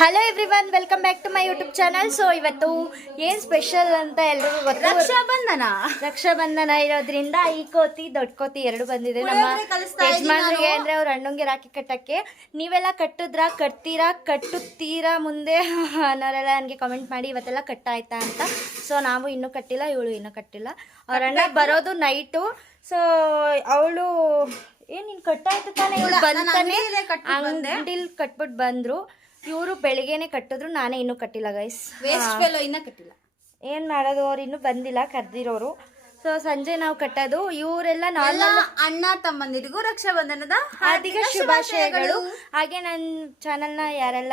Hello everyone, welcome back to my YouTube channel. So ಇವತ್ತು ಏನು special ಅಂತ ಎಲ್ರಿಗೂ ಗೊತ್ತು. ರಕ್ಷಾಬಂಧನ ಇರೋದ್ರಿಂದ ಈ ಕೋತಿ ದೊಡ್ಡ ಕೋತಿ ಎರಡು ಬಂದಿದೆ ನಮ್ಮ ಯಜಮಾನ್ರಿಗೆ. ಅಂದರೆ ಅವ್ರ ಅಣ್ಣಂಗೆ ರಾಖಿ ಕಟ್ಟಕ್ಕೆ. ನೀವೆಲ್ಲ ಕಟ್ತೀರಾ ಕಟ್ಟುತ್ತೀರಾ ಮುಂದೆ ಅನ್ನೋರೆಲ್ಲ ನನಗೆ ಕಮೆಂಟ್ ಮಾಡಿ ಇವತ್ತೆಲ್ಲ ಕಟ್ಟಾಯ್ತಾ ಅಂತ. ಸೊ ನಾವು ಇನ್ನೂ ಕಟ್ಟಿಲ್ಲ, ಇವಳು ಇನ್ನೂ ಕಟ್ಟಿಲ್ಲ. ಅವ್ರ ಅಣ್ಣ ಬರೋದು ನೈಟು. ಸೊ ಅವಳು ನೀನು ಕಟ್ಟಾಯ್ತು ತಾನೆ, ಇವಳು ಬಂತಾನೆ ಅಂಗಡಿಲಿ ಕಟ್ಬಿಟ್ಟು ಬಂದರು. ಇವರು ಬೆಳಿಗ್ಗೆನೆ ಕಟ್ಟಿದ್ರು, ನಾನೇ ಇನ್ನೂ ಕಟ್ಟಿಲ್ಲ ಗೈಸ್. ಇನ್ನೂ ಕಟ್ಟಿಲ್ಲ. ಏನು ಮಾಡೋದು, ಅವ್ರು ಇನ್ನೂ ಬಂದಿಲ್ಲ ಕರೆದಿರೋರು. ಸೊ ಸಂಜೆ ನಾವು ಕಟ್ಟೋದು. ಇವರೆಲ್ಲ ನಾರ್ಮಲ್ ಅಣ್ಣ ತಮ್ಮಂದಿರಿಗೂ ರಕ್ಷಾಬಂಧನದ ಹಾರ್ದಿಕ ಶುಭಾಶಯಗಳು. ಹಾಗೆ ನನ್ನ ಚಾನಲ್ನ ಯಾರೆಲ್ಲ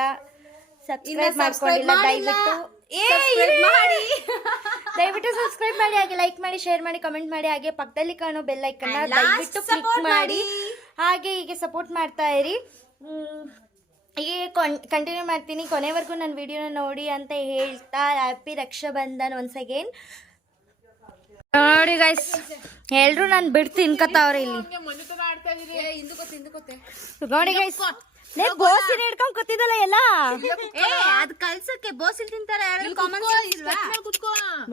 ಸಬ್ಸ್ಕ್ರೈಬ್ ಮಾಡ್ಕೊಂಡಿಲ್ಲ ದಯವಿಟ್ಟು ಸಬ್ಸ್ಕ್ರೈಬ್ ಮಾಡಿ, ಹಾಗೆ ಲೈಕ್ ಮಾಡಿ, ಶೇರ್ ಮಾಡಿ, ಕಮೆಂಟ್ ಮಾಡಿ, ಹಾಗೆ ಪಕ್ಕದಲ್ಲಿ ಕಾಣೋ ಬೆಲ್ ಐಕನ್ನ ದಯವಿಟ್ಟು ಕ್ಲಿಕ್ ಮಾಡಿ. ಹಾಗೆ ಹೀಗೆ ಸಪೋರ್ಟ್ ಮಾಡ್ತಾ ಇರಿ. ಹೀಗೆ ಕಂಟಿನ್ಯೂ ಮಾಡ್ತೀನಿ, ಕೊನೆವರೆಗೂ ನನ್ನ ವಿಡಿಯೋನ ನೋಡಿ ಅಂತ ಹೇಳ್ತಾ ಹ್ಯಾಪಿ ರಕ್ಷಾಬಂಧನ್ ಒನ್ಸ್ ಅಗೇನ್. ನೋಡಿ ಗೈಸ್, ಎಲ್ರು ನಾನು ಬಿಟ್ಟು ತಿನ್ಕತ್ತವ್ರೆ ಇಲ್ಲಿ. ನೋಡಿ ಗೈಸ್, ಬೋಸಿನ ಹಿಡ್ಕೊಂಡ್ ಕೂತಿದ್ದಲ್ಲ ಎಲ್ಲ. ಅದ್ ಕಲ್ಸಕ್ಕೆ ಬೋಸಿಲ್ ತಿಂತಾರೆ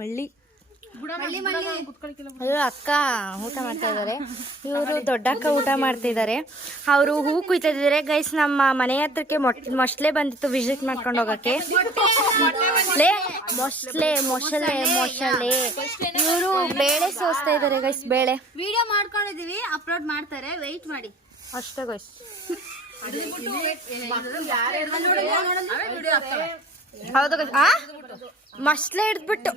ಮಳ್ಳಿ. ಅಯ್ಯೋ, ಅಕ್ಕ ಊಟ ಮಾಡ್ತಾ ಇದ್ದಾರೆ, ಇವರು ದೊಡ್ಡಕ್ಕ ಊಟ ಮಾಡ್ತಿದ್ದಾರೆ. ಅವರು ಹೂ ಕುಯ್ತಿದ್ದಾರೆ ಗೈಸ್. ನಮ್ಮ ಮನೆ ಹತ್ರಕ್ಕೆ ಮೊಸಳೆ ಬಂದಿತ್ತು ವಿಸಿಟ್ ಮಾಡ್ಕೊಂಡು ಹೋಗಕ್ಕೆ. ಮೊಸಳೆ ಇವರು ಬೇಳೆ ಸೋಸ್ತಾ ಇದ್ದಾರೆ ಗೈಸ್. ಬೇಳೆ ವಿಡಿಯೋ ಮಾಡ್ಕೊಂಡಿದೀವಿ, ಅಪ್ಲೋಡ್ ಮಾಡ್ತಾರೆ, ವೆಯ್ಟ್ ಮಾಡಿ ಅಷ್ಟೇ ಗೈಸ್. ಹೌದು ಗೈಸ್. ಮೊಸಳೆ ಹಿಡ್ದ್ಬಿಟ್ಟು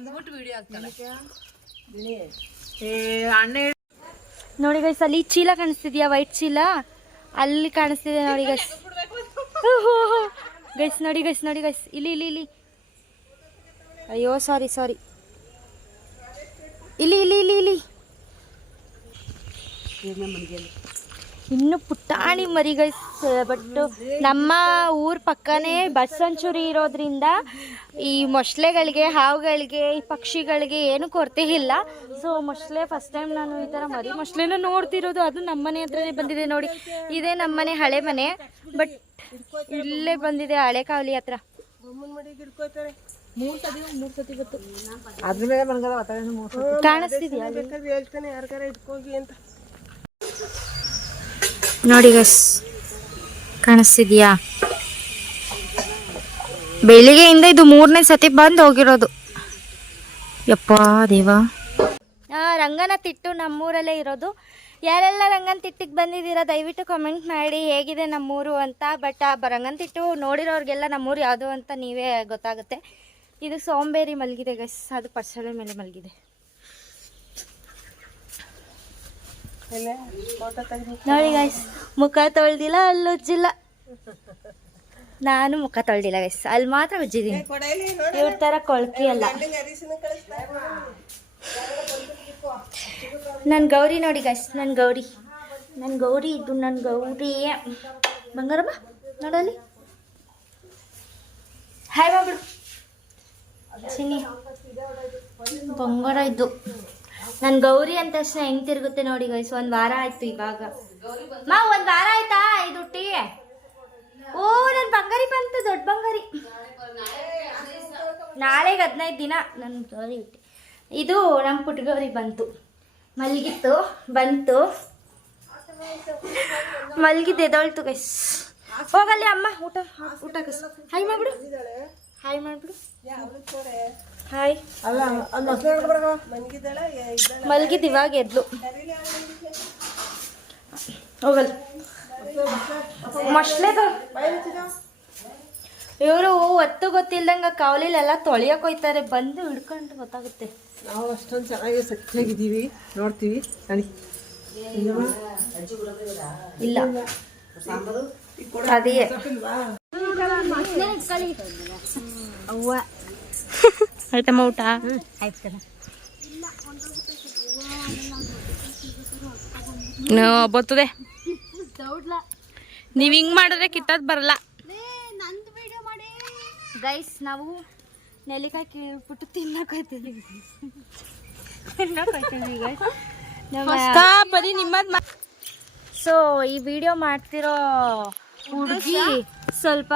ನೋಡಿ ಗೈಸ್, ಅಲ್ಲಿ ಚೀಲ ಕಾಣಿಸ್ತಿದ್ಯಾ, ವೈಟ್ ಚೀಲ ಅಲ್ಲಿ ಕಾಣಿಸ್ತಿದೆ ನೋಡಿ ಗೈಸ್. ಗೈಸ್ ನೋಡಿ ಗೈಸ್, ನೋಡಿ ಗೈಸ್, ಇಲ್ಲಿ ಇಲ್ಲಿ ಇಲ್ಲಿ. ಅಯ್ಯೋ ಸಾರಿ ಇಲ್ಲಿ ಇಲ್ಲಿ ಇಲ್ಲಿ ಇಲ್ಲಿ. ಇನ್ನು ಪುಟ್ಟಾಣಿ ಮರಿ ಗೈಸ್. ಬಟ್ ನಮ್ಮ ಊರ ಪಕ್ಕನೇ ಬಸ್ ಒಂಚೂರಿ ಇರೋದ್ರಿಂದ ಈ ಮೊಸಳೆಗಳಿಗೆ, ಹಾವುಗಳಿಗೆ, ಈ ಪಕ್ಷಿಗಳಿಗೆ ಏನು ಕೊರತೆ ಇಲ್ಲ. ಸೊ ಮೊಸಳೆ ಫಸ್ಟ್ ಟೈಮ್ ನಾನು ಈ ಥರ ಮರಿ ಮೊಸಳೆನ ನೋಡ್ತಿರೋದು. ಅದು ನಮ್ಮನೆ ಹತ್ರನೇ ಬಂದಿದೆ ನೋಡಿ. ಇದೇ ನಮ್ಮನೆ ಹಳೆ ಮನೆ, ಬಟ್ ಇಲ್ಲೇ ಬಂದಿದೆ ಹಳೆ ಕಾವಲಿ ಹತ್ರ. ಕಾಣಿಸ್ತಿದ್ಯಾ ನೋಡಿ ಗೈಸ್, ಕಾಣಿಸ್ತಿದ್ಯಾ? ಬೆಳಿಗ್ಗೆಯಿಂದ ಇದು 3ನೇ ಸತಿ ಬಂದು ಹೋಗಿರೋದು. ಯಪ್ಪಾ ದೇವಾ. ರಂಗನತಿಟ್ಟು ನಮ್ಮೂರಲ್ಲೇ ಇರೋದು. ಯಾರೆಲ್ಲ ರಂಗನತಿಟ್ಟಿಗೆ ಬಂದಿದ್ದೀರಾ ದಯವಿಟ್ಟು ಕಮೆಂಟ್ ಮಾಡಿ ಹೇಗಿದೆ ನಮ್ಮೂರು ಅಂತ. ಬಟ್ ಆ ರಂಗನತಿಟ್ಟು ನೋಡಿರೋರಿಗೆಲ್ಲ ನಮ್ಮೂರು ಯಾವುದು ಅಂತ ನೀವೇ ಗೊತ್ತಾಗುತ್ತೆ. ಇದು ಸೋಂಬೇರಿ ಮಲಗಿದೆ ಗೈಸ್, ಅದು ಪರ್ಸಳೆ ಮೇಲೆ ಮಲಗಿದೆ. ನೋಡಿ ಗೈಸ್, ಮುಖ ತೊಳ್ದಿಲ್ಲ, ಅಲ್ಲಿ ಉಜ್ಜಿಲ್ಲ. ನಾನು ಮುಖ ತೊಳ್ದಿಲ್ಲ ಗೈಸ್, ಅಲ್ಲಿ ಮಾತ್ರ ಉಜ್ಜಿದ್ದೀನಿ. ಇವ್ರ ತರ ಕೊಳ್ಕಿ ಅಲ್ಲ. ನನ್ನ ಗೌರಿ ನೋಡಿ ಗೈಸ್, ನನ್ನ ಗೌರಿ ಇದು ನನ್ನ ಗೌರಿ. ಬಂಗಾರಮ್ಮ ನೋಡಲ್ಲಿ, ಹಾಯ್ ಮಾಡ್ಬಿಡು ಚಿನ್ನಿ. ಬಂಗಾರ ಇದ್ದು ನನ್ನ ಗೌರಿ ಅಂದ ತಕ್ಷಣ ಹೆಂಗ್ ತಿರುಗುತ್ತೆ ನೋಡಿ ಗೈಸ್. 1 ವಾರ ಆಯ್ತು ಇವಾಗ. 1 ವಾರ ಆಯ್ತಾ ಇದು ಟೀ? ಓ, ನನ್ನ ಬಂಗಾರಿ ಬಂತು, ದೊಡ್ಡ ಬಂಗಾರಿ. ನಾಳೆಗೆ 15 ದಿನ ನನ್ನ ಗೌರಿ ಹುಟ್ಟಿ. ಇದು ನಮ್ಮ ಪುಟ್ಟ ಗೌರಿ ಬಂತು, ಮಲಗಿತ್ತು, ಬಂತು, ಮಲಗಿದ್ದು ಎದೊಳ್ತು ಗೈಸ್. ಹೋಗಲ್ಲಿ ಅಮ್ಮ, ಊಟ ಕಸ್. ಹಾಯ್ ಮಾಡ್ಬಿಡು, ಹಾಯ್ ಮಾಡ್ಬಿಡು, ಹಾಯ್. ಮಲಗಿದ್ದು ಇವಾಗ ಎದ್ಲು. ಹೋಗಲ್ ಮೊಸಳೆದ. ಇವರು ಹೊತ್ತು ಗೊತ್ತಿಲ್ದಂಗ ಕಾವಲಿಲೆಲ್ಲ ತೊಳೆಯಕ್ ಹೋಯ್ತಾರೆ. ಬಂದು ಹಿಡ್ಕೊಂಡು ಗೊತ್ತಾಗುತ್ತೆ. ನಾವು ಅಷ್ಟೊಂದು ಚೆನ್ನಾಗಿ ಸಖ್ಯಾಗಿದ್ದೀವಿ, ನೋಡ್ತೀವಿ. ಇಲ್ಲ ಅದೇ ಅವ್ವ ಆಯ್ತಮ್ಮ ಊಟ ಆಯ್ತು ಕಣ. ಬರ್ತದೆ, ನೀವು ಹಿಂಗೆ ಮಾಡಿದ್ರೆ ಕಿತ್ತದ್ ಬರಲ್ಲ ಗೈಸ್. ನಾವು ನೆಲ್ಲಿಕಾಯಿ ಕೀಳ್ಬಿಟ್ಟು ತಿನ್ನಕೋಯ್ತಿದ್ದೀವಿ ಗೈಸ್. ಸೊ ಈ ವಿಡಿಯೋ ಮಾಡ್ತಿರೋ ಹುಡುಗಿ ಸ್ವಲ್ಪ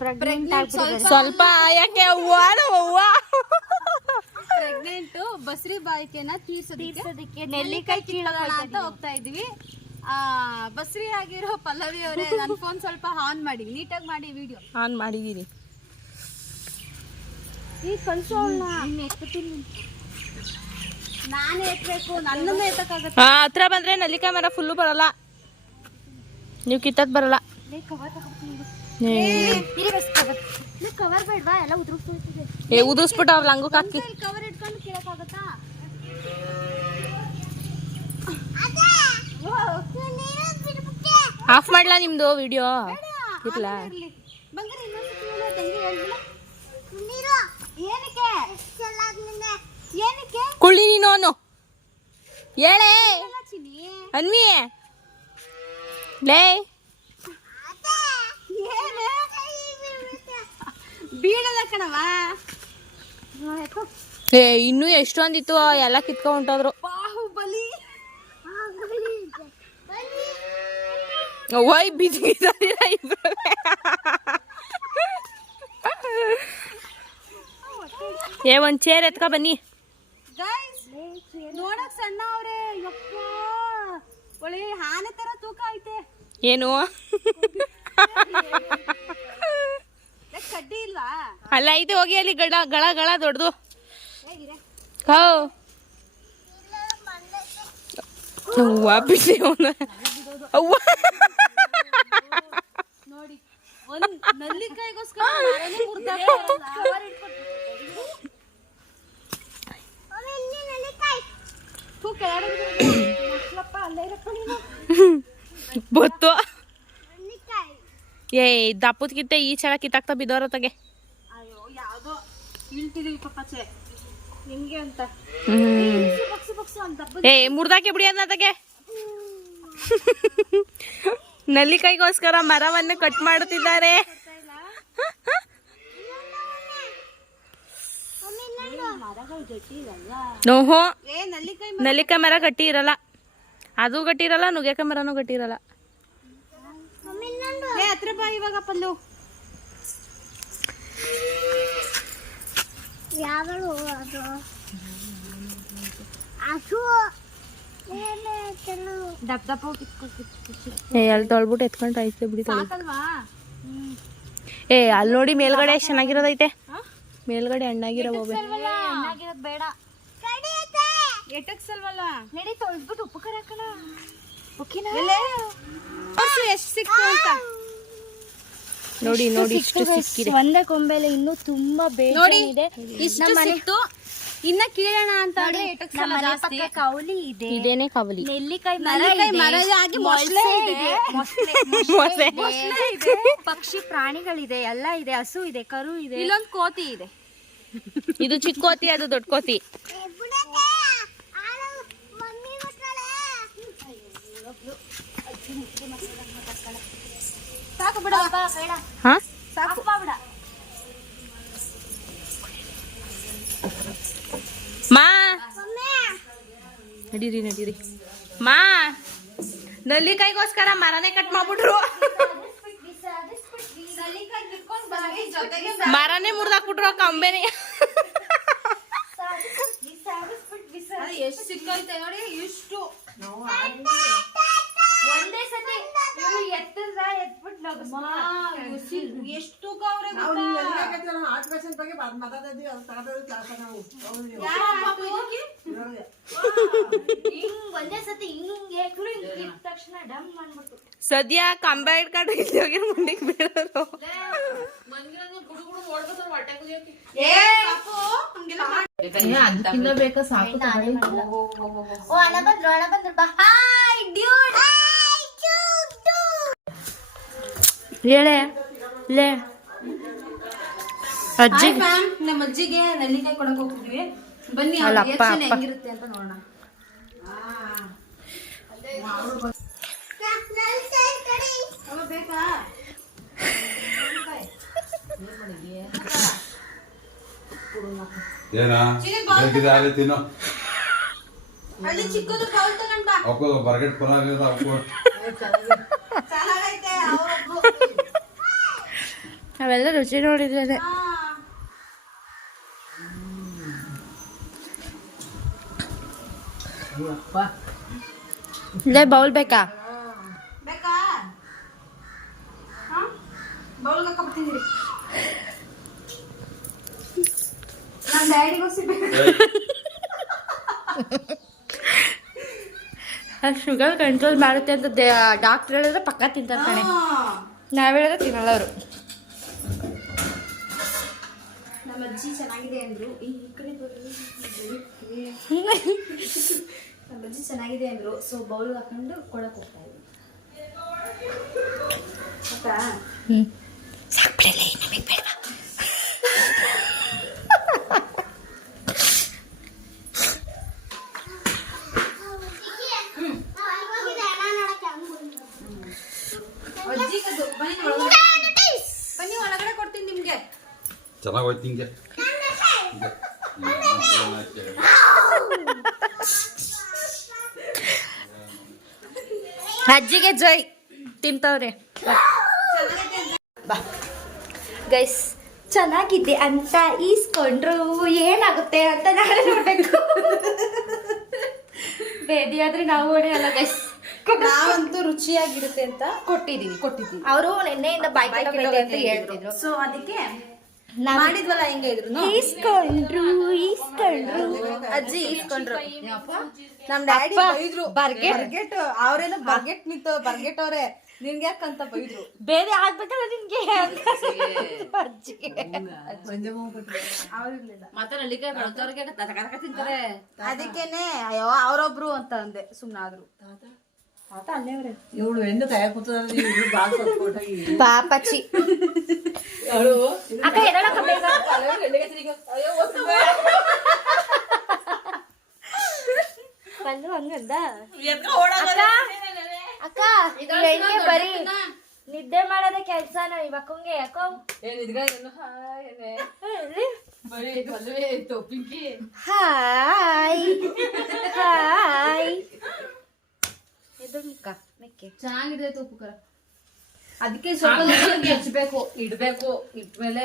ಪ್ರೆಗ್ನೆಂಟ್ ಆಗ್ಬಿಟ್ಟಿದ್ದಾರೆ. ಸ್ವಲ್ಪ ಯಾಕೆ ಪ್ರೆಗ್ನೆಂಟ್ ಬಸ್ರಿ ಬಾಯಿಕೆನ ತೀರ್ಸೋದಕ್ಕೆ ನೆಲ್ಲಿಕಾಯಿ ಕೀಳೋಣ ಅಂತ ಹೋಗ್ತಾ ಇದೀವಿ. ಬಸ್ರಿ ಆಗಿರೋ ಪಲ್ಲವಿ ಅವರೇ ನನ್ನ ಫೋನ್ ಸ್ವಲ್ಪ ಆನ್ ಮಾಡಿ, ನೀಟಾಗಿ ಮಾಡಿ ವಿಡಿಯೋ ಆನ್ ಮಾಡಿದೀನಿ. ಈ ಕಳ್ಸೋ ನಾನೇ ಎತ್ತಬೇಕು, ನನ್ನನ್ನು ಎತ್ತಕ್ಕಾಗತ್ತೆ. ಹತ್ರ ಬಂದ್ರೆ ನಲ್ಲಿಕಾಯಿ ಮರ ಫುಲ್ಲು ಬರಲ್ಲ, ನೀವು ಕಿತ್ತದ್ ಬರಲ್ಲ. ಕವರ್ ಬೇಡವಾ, ಎಲ್ಲ ಉದುರಿಸ್ತಿದೆ. ಉದಿಸ್ಬಿಟ್ಟು ಅವ್ರ ಲಂಗಕ್ಕೆ ಹಾಕಿ. ಕವರ್ ಇಟ್ಕೊಂಡು ಕೇಳಕ್ಕಾಗತ್ತಾ? ಆಫ್ ಮಾಡ್ಲಾ ನಿಮ್ದು ವಿಡಿಯೋ? ಇಲ್ಲ ಬಂಗಾರ ಏನಕ್ಕೆ ಕುಳ್ಳಿ ನೀನು ಅನ್ನು ಹೇಳೇ ಅನ್ವಿ ಲೇ ಬೀಳಲ್ಲ ಕಣವ. ಇನ್ನೂ ಎಷ್ಟೊಂದಿತ್ತು, ಎಲ್ಲ ಕಿತ್ಕೊಂಡ್ ಹೊಂಟೋದ್ರು. ಬಾಹುಬಲಿ ಓಯ್ ಬಿದ್ದಿದ್ದಾರೆ ಇಬ್ರು. ಒಂದ್ ಚೇರ್ ಎತ್ಕ ಬನ್ನಿ. ಗೈಸ್ ನೋಡಕ್ ಸಣ್ಣ ಅವ್ರೆ, ಯಪ್ಪ ಒಳ್ಳೆ ಆನೆ ತರ ತೂಕ ಐತೆ. ಏನು ಕಡ್ಡಿ ಇಲ್ವಾ? ಅಲ್ಲ ಐತೆ, ಹೋಗಿ ಅಲ್ಲಿ ಗಳ ಗಳ ಗಳ ದೊಡ್ಡದು. ಹೌ ಬಿಸಿ ಅವ್ವ ನೋಡಿ, ಒಂದ್ ನಲ್ಲಿಕಾಯಿಗೋಸ್ಕರ ಬತ್ತು. ದಪ್ಪದ್ಕಿಂತ ಈ ಚಳ ಕಿತ್ತಾಕ್ತಾ ಬಿದ್ದೋರತ್ತಾಗೆ. ಅಯ್ಯೋ ಯಾವ್ದೋ ಇಳ್ತಿದೀವಿ ಪಪ್ಪಾಚೆ ನಿಮ್ಗೆ ಅಂತ. ಮುರ್ದಾಕೆ ಬಿಡಿ ಅನ್ನತಾಗೆ. ನಲ್ಲಿಕಾಯಿಗೋಸ್ಕರ ಮರವನ್ನು ಕಟ್ ಮಾಡುತ್ತಿದ್ದಾರೆ. ನೋಹೋ, ನಲ್ಲಿಕಾಯಿ ಮರ ಗಟ್ಟಿ ಇರಲ್ಲ, ಅದು ಗಟ್ಟಿ ಇರಲ್ಲ, ನುಗ್ಗೆಕಾಯಿ ಮರನೂ ಗಟ್ಟಿ ಇರಲ್ಲ. ಹತ್ರ ಬಾ ಇವಾಗ ಪಲ್ಲು. ಯಾವಳು ಅದು ದಪ್ಪ ದಪ್ಪ ಎಲ್ಲಿ ತೊಳ್ಬಿಟ್ಟು ಎತ್ಕೊಂಡು ಐತೆ ಬಿಡಿ. ಸಾಕಲ್ವಾ? ಅಲ್ಲಿ ನೋಡಿ ಮೇಲ್ಗಡೆ ಎಷ್ಟು ಚೆನ್ನಾಗಿರೋದೈತೆ. ಮೇಲ್ಗಡೆ ಹಣ್ಣಾಗಿರೋ ಬೇಡ, ಎಟಕ್ಸಲ್ವಲ್ಲ. ನಡಿ ತೊಳ್ದ್ಬಿಟ್ಟು ಉಪ್ಪು ಖಾರ ಹಾಕೋಣ. ಎಷ್ಟು ಸಿಕ್ತು ಅಂತ ನೋಡಿ ನೋಡಿ ಇಷ್ಟು ಸಿಕ್ಕಿದೆ. ಒಂದೇ ಕೊಂಬೆಲೆ ಇನ್ನೂ ತುಂಬಾ ಬೇಜಾನಿದೆ. ಇಷ್ಟು ಸಿಕ್ತು, ಇನ್ನ ಕೀಳೋಣ ಅಂತ ಕೌಲಿ ಇದೆ, ಇದೇನೆ ಕವಲಿ. ನೆಲ್ಲಿಕಾಯಿ ಮರ ಆಗಿ ಮೊಸಳೆ ಇದೆ, ಪಕ್ಷಿ ಪ್ರಾಣಿಗಳಿದೆ, ಎಲ್ಲ ಇದೆ, ಹಸು ಇದೆ, ಕರು ಇದೆ, ಇಲ್ಲೊಂದು ಕೋತಿ ಇದೆ. ಇದು ಚಿಕ್ಕ ಕೋತಿ, ಅದು ದೊಡ್ಡ ಕೋತಿ. ಸಾಕು ಬಿಡಪ್ಪ, ಬೇಡ ಹಾ ಸಾಕು ಬಿಡ. ಮಾ ನಡೀರಿ ನಡೀರಿ. ಮಾ ನಲ್ಲಿಕಾಯಿಗೋಸ್ಕರ ಮರನೇ ಕಟ್ ಮಾಡ್ಬಿಟ್ರು. ಮರನೇ ಮುರಿದಾಕ್ಬಿಟ್ರು, ಕಂಬೆನೇ. ಎಷ್ಟು ಸಿಕ್ಕೈತೆ ನೋಡಿ, ಇಷ್ಟು ಒಂದೇ ಸತಿ ಎಷ್ಟು ತೂಕ ಅವ್ರೆ ಒಂದೇ ಸತಿ ಹಿಂಗೆ ತಕ್ಷಣ ಡಮ್ ಮಾಡ್ಬಿಟ್ಟು ಸದ್ಯ ಕಂಬ ಇಟ್ಕೊಂಡು ಇಲ್ಲಿ ಹೋಗಿ ಮುಂದಿಗೆ ಬೀಳೋದು. ಅದಕ್ಕಿಂತ ಬೇಕಾ ಸಾಕು. ಓ ಅಣ್ಣ ಬಂದ್ರು ಬಾ. ಹಾಯ್ ಡ್ಯೂಡ್, ಹೇಳೆ ಲೇ ಅಜ್ಜಿ. ನಮ್ಮ ಅಜ್ಜಿಗೆ ನಲ್ಲಿಕಾಯಿ ಕೊಡಕ್ ಹೋಗ್ತಿದ್ವಿ, ಬನ್ನಿ ಅಲ್ಲ, ಅವ್ರ ಅಪ್ಪ, reaction ಅಪ್ಪ. ಹೆಂಗಿರುತ್ತೆ ಅಂತ ನೋಡೋಣ. ಬೇಕಾ ಏನಾ ಬೇಕಿದೆ ಆಗಲಿ ತಿನ್ನು. ಅಲ್ಲಿ ಚಿಕ್ಕದು ಬೌಲ್ ತಗೊಂಡ್ ಬಾ. ಅವಕ್ಕೂ ಬರ್ಗೆಟ್ ಪುರ ಅವಕ್ಕೂ ಚೆನ್ನಾಗೈತೆ. ಅವೆಲ್ಲ ರುಚಿ ನೋಡಿದ್ರೆ ಇದೇ ಬೌಲ್ ಬೇಕಾ? ಬೇಕಾ? ಬೌಲ್ಗೆ ಹಾಕೊಬಿಟ್ಟಿದ್ದೀರಿ. ನಮ್ಮ ಡ್ಯಾಡಿಗೋಸಿ ಬೇಕು. ಶುಗರ್ ಕಂಟ್ರೋಲ್ ಮಾಡುತ್ತೆ ಅಂತ ಡಾಕ್ಟರ್ ಹೇಳಿದ್ರೆ ಪಕ್ಕ ತಿಂತಾರೆ ಕಣೆ. ನಾವ್ ಹೇಳಿದ್ರೆ ತಿನ್ನಲ್ಲ ಅವರು. ನಮ್ಮ ಅಜ್ಜಿ ಚೆನ್ನಾಗಿದೆ ಅಂದ್ರು. ಈ ಕಡೆ ಬರ್ರಿ. ನಮ್ಮ ಅಜ್ಜಿ ಚೆನ್ನಾಗಿದೆ ಅಂದ್ರು. ಸೊ ಬೌಲ್ ಹಾಕೊಂಡು ಕೊಡಕ್ ಹೋಗ್ತಾ ಇದ್ವಿ. ಆಯ್ತಾ? ಸಾಕ್ಬಿಡಲ್ಲ ನಮಗೆ ಬೇಡ. ಅಜ್ಜಿಗದು ಬನ್ನಿ ಒಳಗಡೆ ಕೊಡ್ತೀನಿ ನಿಮ್ಗೆ. ಚೆನ್ನಾಗಿ ಹೋಯ್ತು ಹಿಂಗೆ. ಅಜ್ಜಿಗೆ ಜೈ ತಿಂತವ್ರೆ. ಗೈಸ್ ಚೆನ್ನಾಗಿದೆ ಅಂತ ಈಸ್ಕೊಂಡ್ರು ಏನಾಗುತ್ತೆ ಅಂತ ನಾಳೆ ನೋಡ್ಬೇಕು. ಬೇದಿ ಆದ್ರೆ ನಾವು ಹೊಡೆಯಲ್ಲ ಗೈಸ್. ನಾವಂತೂ ರುಚಿಯಾಗಿರುತ್ತೆ ಅಂತ ಕೊಟ್ಟಿದೀವಿ. ಅವರು ನಿನ್ನೆಯಿಂದ ಬಾಯ್ಕೆ ಅಂತ ಹೇಳ್ತಿದ್ರು. ಸೊ ಅದಕ್ಕೆ ಮಾಡಿದ್ವಲ್ಲ ಹೆಂಗೆ ಇದ್ರು ಈಸ್ಕೊಂಡ್ರು ಅಜ್ಜಿ ಈಸ್ಕೊಂಡ್ರು. ನಮ್ ಡ್ಯಾಡಿ ಬೈದ್ರು. ಬರ್ಗೆಟ್ ಅವ್ರೇನೋ ಬರ್ಗೆಟ್ ನಿಂತು ಬರ್ಗೆಟ್ ಅವ್ರೆ ನಿನ್ಗೆ ಯಾಕಂತ ಬೈದ್ರು. ಬೇರೆ ಆಗ್ಬೇಕಲ್ಲ ನಿನ್ಗೆ ಅಜ್ಜಿಗೆ. ಅದಕ್ಕೇನೆ ಅಯ್ಯೋ ಅವ್ರೊಬ್ರು ಅಂತ ಅಂದೆ ಸುಮ್ನಾದ್ರು. ಇವಳು ಹೆಣ್ಣು ಕಾಯ ಕೂತದಲ್ಲಿ ಬಾಲ್ ಕೊಟ್ಟಾಗಿ ಪಾಪಚ್ಚಿ ಅಕ್ಕ ಎದಳಕ್ಕ ಬೇಗ. ಪಲ್ಲು ಹಂಗಂದ ಅಕ್ಕ ಹೆಣ್ಣೆ ಬರೀ ನಿದ್ದೆ ಮಾಡೋದೇ ಕೆಲ್ಸನ ಇವಕ್ಕಂಗೆ ಯಾಕೋ ಹಾಯ್ ಹಾಯ್ ಇದು ಮುಕ್ಕ ಮೆಕ್ಕೆ ಚೆನ್ನಾಗಿದೆ ತುಪ್ಪಕರ. ಅದಕ್ಕೆ ಸ್ವಲ್ಪ ಹೆಚ್ಚಬೇಕು ಇಡ್ಬೇಕು. ಇಟ್ಮೇಲೆ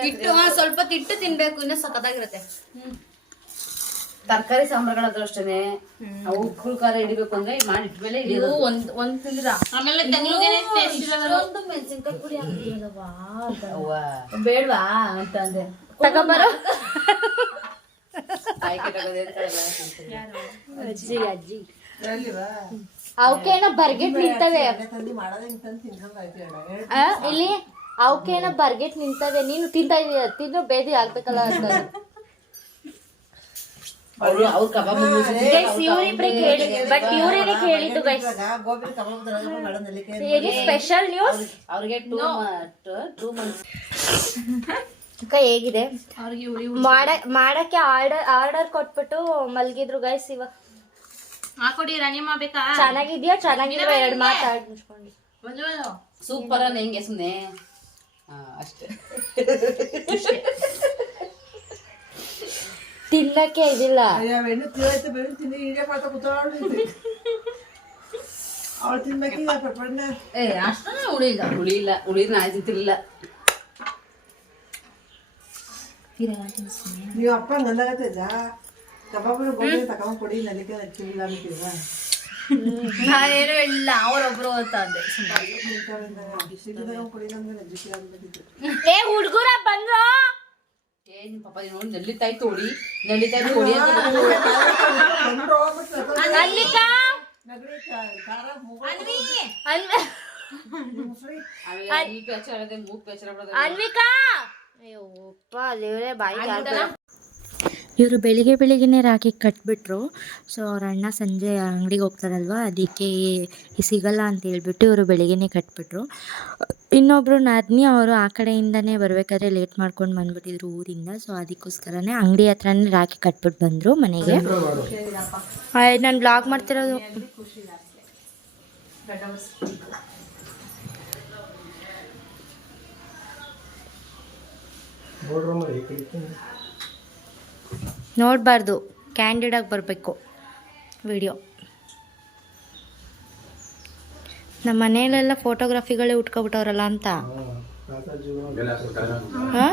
ಸ್ವಲ್ಪ ತಿಟ್ಟು ತಿನ್ಬೇಕು. ಇನ್ನ ಸಖತ್ತಾಗಿರುತ್ತೆ. ತರಕಾರಿ ಸಾಂಬಾರ್ಗಳಾದ್ರೂ ಅಷ್ಟೇನೆ ಅವು ಉಪ್ಪು ಖಾರ ಹಿಡಿಬೇಕು ಅಂದ್ರೆ ಮಾಡಿ ಇಟ್ಮೇಲೆ ಹಿಡಿಯೋದು. ಒಂದ್ ತಿಂದ್ರ ಇಷ್ಟೊಂದು ಮೆಣಸಿನ್ಕಾಯಿ ಪುಡಿ ಹಾಕ್ತೀರಲ್ವಾ ಬೇಡ್ವಾ ಅಂತ ಅಂದೆ. ತಗೊಂಬರೋ ಅಜ್ಜಿ ಅಜ್ಜಿ ಅವಕ್ಕೇನೋ ಬರ್ಗೆಟ್ ನಿಂತವೆ. ತಂದು ಮಾಡೋದೇ ಇಂತಂದು ತಿನ್ಸಂಗಾಯ್ತು ಹೇಳ. ಇಲ್ಲಿ ಅವಕ್ಕೇನೋ ಬರ್ಗೆಟ್ ನಿಂತವೆ. ನೀನು ತಿಂತಾ ಇದೀಯ, ತಿಂದು ಬೇದಿ ಆಗ್ಬೇಕಲ್ಲ ಅಂತ. ಅವ್ರು ಕಬಾಬ್ ಇವ್ರಿಬ್ರಿಗೆ ಹೇಳಿ, ಬಟ್ ಇವ್ರೇನೆ ಕೇಳಿದ್ದು ಗೈಸ್. ಗೋಬಿ ಕಬಾಬ್ ಎನಿ ಸ್ಪೆಷಲ್ ನ್ಯೂಸ್? ಅವ್ರಿಗೆ 2 months ಅಕ್ಕ ಹೇಗಿದೆ ಮಾಡಕ್ಕೆ ಆರ್ಡರ್ ಕೊಟ್ಬಿಟ್ಟು ಮಲ್ಗಿದ್ರು ಗೈಸ್. ಇವಾಗ ಹಾಕೊಡಿ ರಾಣಿಮ್ಮ ಬೇಕಾ? ಚೆನ್ನಾಗಿದ್ಯಾ ಚೆನ್ನಾಗಿಲ್ವಾ 2 ಮಾತಾಡಿ ಮುಚ್ಕೊಂಡು. ಸೂಪರ್ ಅನ್ನ ಹೆಂಗೆ ಸುಮ್ಮನೆ ಅಷ್ಟೇ. ತಿನ್ನಕ್ಕೆ ಇದಿಲ್ಲ. ಹೆಣ್ಣು ತಿಂದಾಯ್ತು ಬೆಣ್ಣು ತಿಂದು ಹೀಗೆ ಮಾಡ್ತಾ ಕೂತ್ಕೊಂಡು ಅವಳು ತಿನ್ಬೇಕೀಗ ಪೆಪ್ಪಣ್ಣ. ಅಷ್ಟೇ ಉಳಿದ ನಾಯಿ ತಿಂತಿರ್ಲಿಲ್ಲ. ನೀವು ಅಪ್ಪ ನಂದಾಗತ್ತೈತ ಕಬಾಬ್ ಗೋಬಿ ತಗೊಂಡ್ ಕೊಡಿ ನಲಿಕೆ ಹಚ್ಚಿಲ್ಲ ಅಂತೀರಾ? ನಾನೇನು ಹೇಳಿಲ್ಲ ಅವ್ರೊಬ್ರು ಅಂತ ಅಂದೆ. ಕೊಡಿ ನಮ್ಗೆ ನಜ್ಜಿಕೆ ಆಗ್ಬಿಟ್ಟಿತ್ತು. ಏ ಹುಡುಗರ ಬಂದ್ರು. ನಿಮ್ ಪಾಪ ನೋಡಿ ನಲ್ಲಿತಾಯ್ತು ಹೊಡಿ ಹೊಡಿ ಅಲ್ಲಿಕಾ ಅನ್ವಿಕಾ ಅಯ್ಯೋಪ್ಪ ದೇವ್ರೆ ಬಾಯಿ. ಇವರು ಬೆಳಿಗ್ಗೆನೆ ರಾಖಿ ಕಟ್ಬಿಟ್ರು. ಸೊ ಅವ್ರ ಅಣ್ಣ ಸಂಜೆ ಅಂಗಡಿಗೆ ಹೋಗ್ತಾರಲ್ವ, ಅದಕ್ಕೆ ಸಿಗಲ್ಲ ಅಂತ ಹೇಳ್ಬಿಟ್ಟು ಇವರು ಬೆಳಿಗ್ಗೆನೆ ಕಟ್ಬಿಟ್ರು. ಇನ್ನೊಬ್ರು ನಾದ್ನಿ ಅವರು ಆ ಕಡೆಯಿಂದನೇ ಬರಬೇಕಾದ್ರೆ ಲೇಟ್ ಮಾಡ್ಕೊಂಡು ಬಂದ್ಬಿಟ್ಟಿದ್ರು ಊರಿಂದ. ಸೊ ಅದಕ್ಕೋಸ್ಕರನೇ ಅಂಗಡಿ ಹತ್ರನೇ ರಾಖಿ ಕಟ್ಬಿಟ್ಟು ಬಂದರು ಮನೆಗೆ. ನಾನು ಬ್ಲಾಗ್ ಮಾಡ್ತಿರೋದು. ನೋಡಬಾರ್ದು, ಕ್ಯಾಂಡಿಡಾಗಿ ಬರಬೇಕು ವಿಡಿಯೋ. ನಮ್ಮ ಮನೆಯಲ್ಲೆಲ್ಲ ಫೋಟೋಗ್ರಫಿಗಳೇ ಉಟ್ಕೊಬಿಟ್ಟವ್ರಲ್ಲ ಅಂತ ಮೇಲೆ ಹಾಕ್ಬಿಟ್ಟಾಗ ಹಾ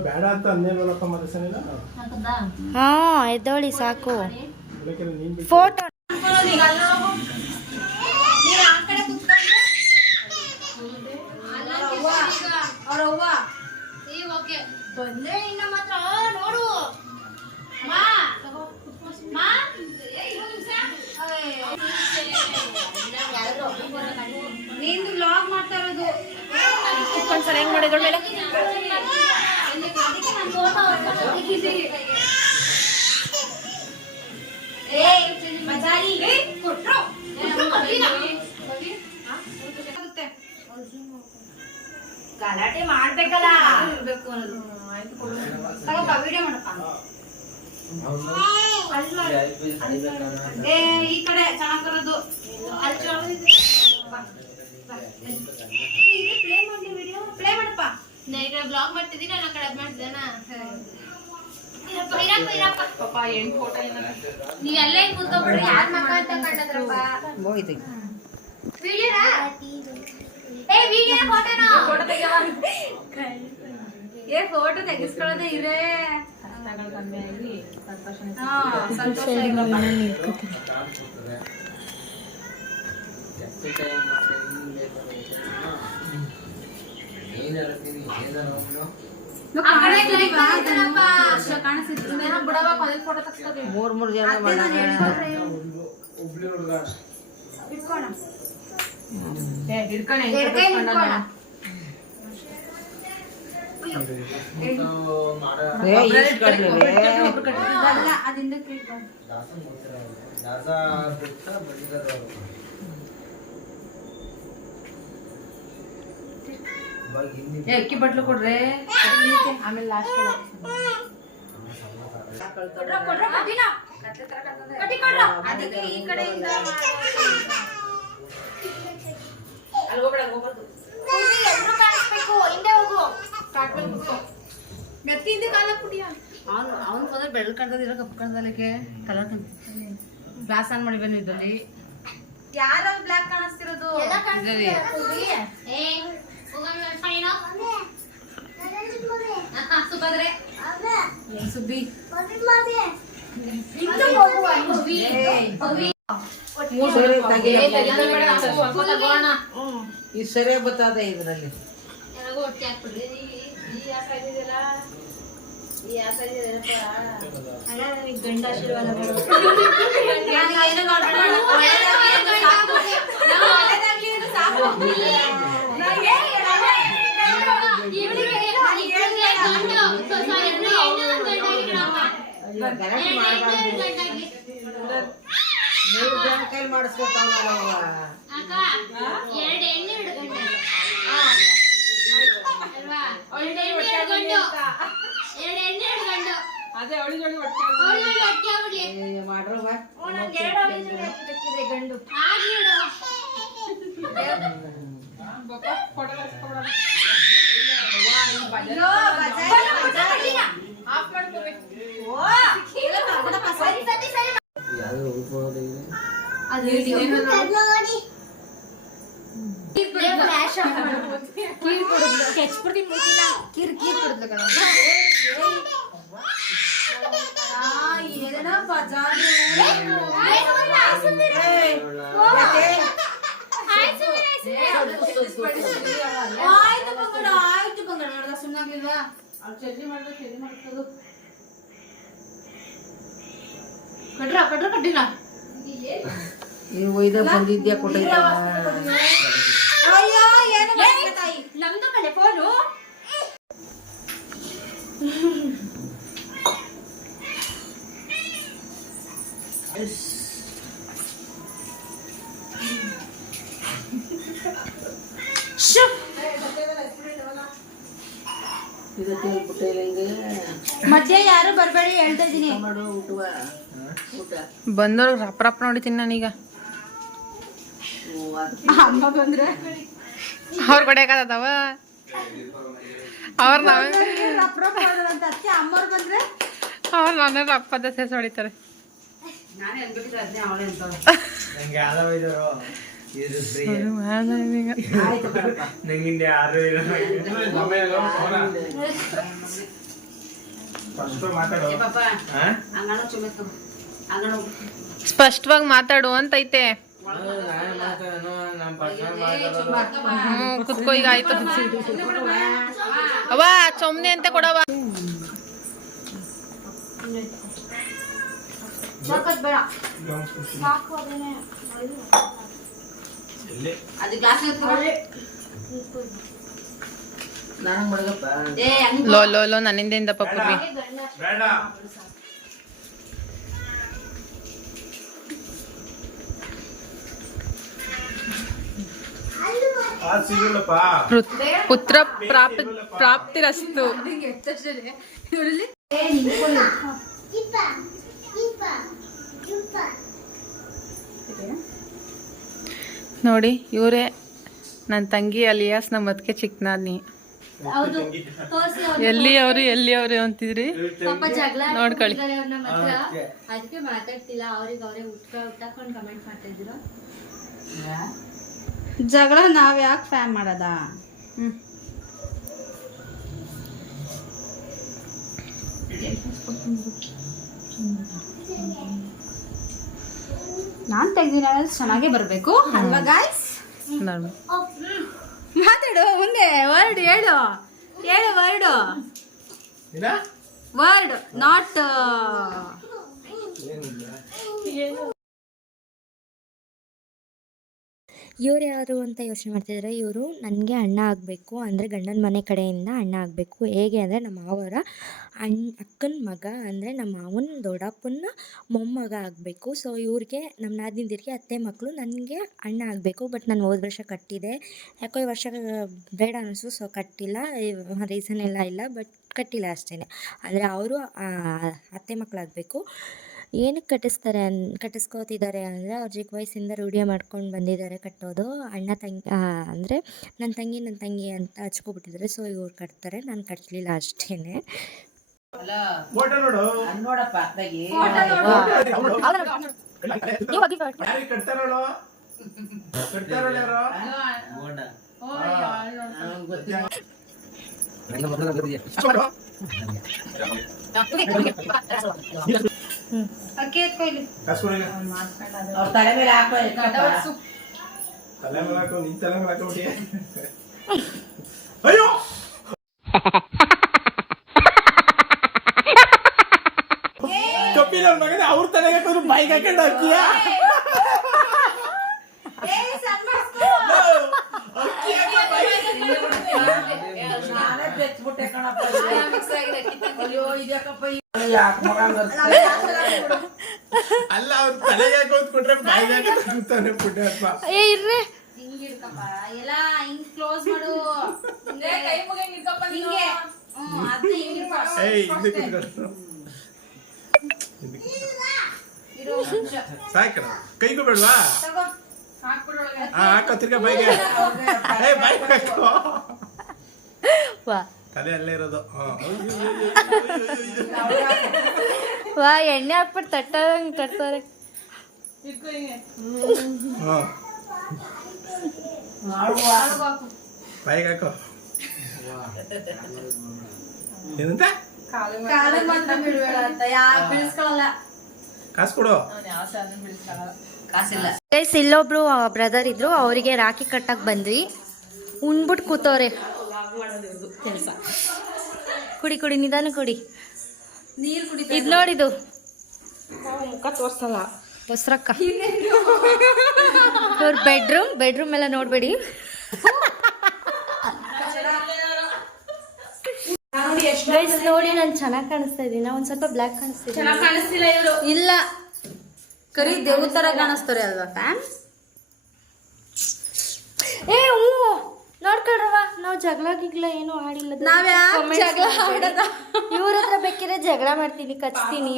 ಬೇಡ ಅಂತ ಅನ್ನೇಲ್ವಲ್ಲಪ್ಪ ಮನಸ್ಸನೇನ ಹಾ ಎದ್ದೋಳಿ ಸಾಕು ಫೋಟೋ ಅವ್ರವ್ವ ಬಂದ್ರೆ ಇನ್ನ ಮಾತ್ರ ನೋಡು ನಿಂದು ವ್ಲಾಗ್ ಮಾಡ್ತಾ ಇರೋದು ಒಂದ್ಸಲ ಹೆಂಗ್ ಮಾಡಿದ್ರು ಮೇಲೆ ಗಲಾಟೆ ಮಾಡ್ಬೇಕಲ್ಲ ಇರ್ಬೇಕು ಅನ್ನೋದು ತಗೋಪ್ಪ ವಿಡಿಯೋ ಮಾಡಪ್ಪ ಏ ಈ ಕಡೆ ಚೆನ್ನಾಗ್ ಬರೋದು ಪ್ಲೇ ಮಾಡಪ್ಪ ಬ್ಲಾಗ್ ಮಾಡ್ತಿದ್ದೀನಿ ನಾನು ಕಡೆ ಮಾಡ್ತಿದ್ದೇನಾ ಪಾಪ ಹೆಣ್ ಫೋಟೋ ನೀವೆಲ್ಲ ಹಿಂಗ್ ಕೂತ್ಕೊಬಿಡ್ರಿ ಯಾರ್ ಮಕ್ಕ ಅಂತ ಕಂಡದ್ರಪ್ಪ ವಿಡಿಯೋನಾ ಏ ವಿಡಿಯೋ ಫೋಟೋನಾ ಫೋಟೋ ತೆಗಿಯವ ಏ ಫೋಟೋ ತೆಗಿಸ್ಕೊಳ್ಳೋದೇ ಇರೇ ಹಾ ಸಂತೋಷ ಇರಪ್ಪ ಮೂರ್ ಜನ ಅಕ್ಕಿ ಬಟ್ಲು ಕೊಡ್ರೆ ಆಮೇಲೆ ಲಾಸ್ಟ್ ಅದಕ್ಕೆ ಈ ಕಡೆಯಿಂದ ಎಲ್ರು ಕಾಣಿಸ್ಬೇಕು ಹಿಂದೆ ಹೋಗು ಮೆತ್ತಿಂದ ಕಾಲ ಕುಟಿಯ ಅವ್ನು ಬಂದ್ರೆ ಬೆಳ್ ಕಾಣ್ತದಿರೋ ಕಪ್ಪು ಕಾಣ್ದಲಿಕ್ಕೆ ಕಲರ್ ಗ್ಲಾಸ್ ಆನ್ ಮಾಡಿ ಬನ್ನಿ ಇದ್ರಲ್ಲಿ ಯಾರ ಬ್ಲಾಕ್ ಕಾಣಿಸ್ತಿರೋದು ಎಲ್ಲ ಕಾಣಿಸ್ತಿದೆ ಏ ಹೋಗೋಣ ಫೈನ್ ಸುಭದ್ರೆ ಸುಬ್ಬಿ ಇನ್ನು ಹೋಗುವ ಮೂವಿ ಈ ಸರಿಯಾಗಿ ಬರ್ತದೆ ಇದರಲ್ಲಿ ನನಗೂ ಒಟ್ಟಿಗೆ ಹಾಕ್ಬಿಡ್ರಿ ಈ ಆಸೆ ಇದೆಯಲ್ಲ ಈ ಆಸೆ ಇದೆಯಲ್ಲಪ್ಪ ಅಲ್ಲ ನನಗೆ ಗಂಡ ಆಶೀರ್ವಾದ ಗಲಾಟೆ ಮಾಡಬಾರ್ದು 3 ಜನ ಕೈ ಮಾಡಿಸ್ಕೊತಾವಲ್ಲ ಎರಡು ಎಣ್ಣೆ ಹಿಡ್ಕೊಂಡೆ ಅಲ್ವಾ ಎರಡು ಎಣ್ಣೆ ಹಿಡ್ಕೊಂಡು ಅದೇ ಅವಳಿ ಜೋಡಿ ಅವಳಿಗೆ ಅಟ್ಟಿ ಆಗ್ಬಿಡ್ಲಿ ಮಾಡ್ರವ ನಂಗೆ ಎರಡು ಅವಳಿ ಜೋಡಿ ಹಾಕಿದ್ರೆ ಗಂಡು ಆಗಿ ಇಡು ಆಫ್ ಮಾಡ್ಕೋಬೇಕು ಆಯ್ತು ಬಂಗಾರ ಸುಮ್ಮನಾಗ್ಲಿಲ್ವಾ ಚಟ್ನಿ ಮಾಡ್ಬೇಕು ಚಟ್ನಿ ಮಾಡ್ಕೋದು ಕಟ್ರ ಕಟ್ಟಿಲ್ಲ ನೀವು ಒಯ್ದ ಬಂದಿದ್ಯಾ ಕೊಟ್ಟಿದ್ದ ಅಯ್ಯೋ ಏನು ತಾಯಿ ನಮ್ದು ಕಡೆ ಫೋನು ಮಧ್ಯ ಯಾರು ಬರ್ಬೇಡಿ ಹೇಳ್ತಾ ಇದೀನಿ ಮಾಡು ಊಟವ ಊಟ ಬಂದವ್ರಿಗೆ ರಪ್ಪ ರಪ್ಪ ನೋಡಿತೀನಿ ನಾನೀಗ ಅಮ್ಮ ಬಂದ್ರೆ ಅವ್ರು ಕೊಡಕಾದವ ಅವ್ರು ನಾವೇ ಅಂತ ಅದಕ್ಕೆ ಅಮ್ಮವ್ರು ಬಂದ್ರೆ ಅವ್ರು ನಾನೇ ರಪ್ಪದ ಸೇಸ್ ಹೊಡಿತಾರೆ ನಾನೇ ಅನ್ಬಿಟ್ಟಿದ್ರೆ ಅದನ್ನೇ ಅವಳೇ ಅಂತ ಸ್ಪಷ್ಟವಾಗಿ ಮಾತಾಡು ಅಂತೈತೆ. ಕುತ್ಕೋ ಈಗ ಆಯ್ತು. ಅವ ಚೊಮ್ನೆ ಅಂತ ಕೊಡವ. ಲೋ ಲೋ ಲೋ ನನ್ನಿಂದ ಪಪ್ಪಿ. ಪುತ್ರ ಪ್ರಾಪ್ತಿರಸ್ತು. ನೋಡಿ ಇವರೇ ನನ್ನ ತಂಗಿ ಅಲಿಯಾಸ್ ನಮ್ಮ ಅದಕ್ಕೆ ಚಿಕ್ಕನಾದ್ನಿ. ಎಲ್ಲಿ ಅವ್ರು ಅಂತಿದ್ರಿ ನೋಡ್ಕೊಳ್ಳಿ. ಅದಕ್ಕೆ ಮಾತಾಡ್ತಿಲ್ಲ, ಅವ್ರಿಗೆ ಅವರೇ ಉಟ್ಕೊಂಡು ಕಮೆಂಟ್ ಮಾಡ್ತಾ ಇದ್ರು. ಜಗಳ ನಾವ್ ಯಾಕೆ ಫ್ಯಾನ್ ಮಾಡದ? ನಾನ್ ತೆಗ್ದಿನ ಚೆನ್ನಾಗೇ ಬರ್ಬೇಕು ಅಲ್ವಾ ಗಾಯ್ಸ್? ಮಾತಾಡು ಮುಂದೆ. ವರ್ಡ್ ಹೇಳು ವರ್ಡ್ ನಾಟ್ ಇವ್ರು ಯಾರು ಅಂತ ಯೋಚನೆ ಮಾಡ್ತಿದ್ದಾರೆ. ಇವರು ನನಗೆ ಅಣ್ಣ ಆಗಬೇಕು, ಅಂದರೆ ಗಂಡನ ಮನೆ ಕಡೆಯಿಂದ ಅಣ್ಣ ಆಗಬೇಕು. ಹೇಗೆ ಅಂದರೆ ನಮ್ಮ ಮಾವರ ಅಕ್ಕನ ಮಗ, ಅಂದರೆ ನಮ್ಮ ಮಾವನ ದೊಡ್ಡಪ್ಪನ ಮೊಮ್ಮಗ ಆಗಬೇಕು. ಸೊ ಇವ್ರಿಗೆ ನಮ್ಮ ನಾದಿನಿದಿರಿಗೆ ಅತ್ತೆ ಮಕ್ಕಳು, ನನಗೆ ಅಣ್ಣ ಆಗಬೇಕು. ಬಟ್ ನಾನು ಹೋದ ವರ್ಷ ಕಟ್ಟಿದೆ, ಯಾಕೋ ಈ ವರ್ಷ ಬೇಡ ಅನ್ನಿಸ್ತು. ಸೊ ಕಟ್ಟಿಲ್ಲ, ರೀಸನ್ ಎಲ್ಲ ಇಲ್ಲ, ಬಟ್ ಕಟ್ಟಿಲ್ಲ ಅಷ್ಟೇ. ಅಂದರೆ ಅವರು ಅತ್ತೆ ಮಕ್ಕಳಾಗಬೇಕು. ಏನಕ್ಕೆ ಕಟ್ಟಿಸ್ಕೋತಿದ್ದಾರೆ ಅಂದರೆ ಅವ್ರ ಚಿಕ್ಕ ವಯಸ್ಸಿಂದ ರೂಢಿಯ ಮಾಡ್ಕೊಂಡು ಬಂದಿದ್ದಾರೆ ಕಟ್ಟೋದು. ಅಣ್ಣ ತಂಗಿ ಅಂದರೆ ನನ್ನ ತಂಗಿ ಅಂತ ಹಚ್ಕೊಬಿಟ್ಟಿದ್ದಾರೆ. ಸೊ ಇವ್ರು ಕಟ್ತಾರೆ, ನಾನು ಕಟ್ಟಲಿಲ್ಲ ಅಷ್ಟೇ. ತಲೆ ಮೇಲೆ ಹಾಕೋ. ಅಯ್ಯೋ ಕಪಿಲ್ ಅವ್ರ ಮಗನೇ ಅವ್ರ ತಲೆಗೆ ಹಾಕೋದು ಬೈಕ್ ಹಾಕೊಂಡು ಹಾಕಿಯ. ಅಲ್ಲ ಅವ್ರ ತಲೆಗೆ ಹಾಕೋದ್ ಕೊಟ್ರೆ ಬಾಯಿಗೆ ಹಾಕೋತಾನೆ ಪುಟ್ಟಪ್ಪ. ಎಲ್ಲ ಹಿಂಗ್ ಕ್ಲೋಸ್ ಮಾಡು. ಸಾಕಣ ಕೈಗೂ ಬೇಡವಾ? ಹಾಕೋ ತಿರ್ಗಾ ಬೈಗೆ. ಬೈಕ್ ಹಾಕೋ, ತಲೆ ಅಲ್ಲೇ ಇರೋದು. ವಾ ಎಣ್ಣೆ ಹಾಕ್ಬಿಟ್ಟು ತಟ್ತಾರೆ. ಬೈಕ್ ಹಾಕೋ. ಏನಂತ ಕಾಸು ಕೊಡು. ಗೈಸ್ ಇಲ್ಲೊಬ್ರು ಬ್ರದರ್ ಇದ್ರು, ಅವರಿಗೆ ರಾಖಿ ಕಟ್ಟಕ್ಕೆ ಬಂದ್ವಿ. ಉಣ್ಬಿಟ್ಟು ಕೂತವ್ರೆ. ಕುಡಿ ನಿಧಾನ ಕುಡಿ. ನೀರ್ ಕುಡಿ. ಇದು ನೋಡಿದು ಮುಖ ತೋರ್ಸಲ್ಲ ಹೊಸ್ರಕ್ಕ. ಇವ್ರ ಬೆಡ್ರೂಮ್ ಎಲ್ಲ ನೋಡ್ಬೇಡಿ. ಗೈಸ್ ನೋಡಿ ನಾನು ಚೆನ್ನಾಗಿ ಕಾಣಿಸ್ತಾ ಇದ್ದೀನಿ, ಒಂದ್ ಸ್ವಲ್ಪ ಬ್ಲ್ಯಾಕ್ ಕಾಣಿಸ್ತಿಲ್ಲ. ಇಲ್ಲ ಕರಿ ದೇವ್ ತರ ಕಾಣಿಸ್ತಾರೆ ಅಲ್ವಾ ಫ್ಯಾನ್? ನೋಡ್ಕೊಳ್ರವ, ನಾವು ಜಗಳ ಏನು ಆಡಿಲ್ಲ. ಜಗಳ ಇವ್ರ ಹತ್ರ ಬೇಕಿದ್ರೆ ಜಗಳ ಮಾಡ್ತೀನಿ, ಕಚ್ತೀನಿ.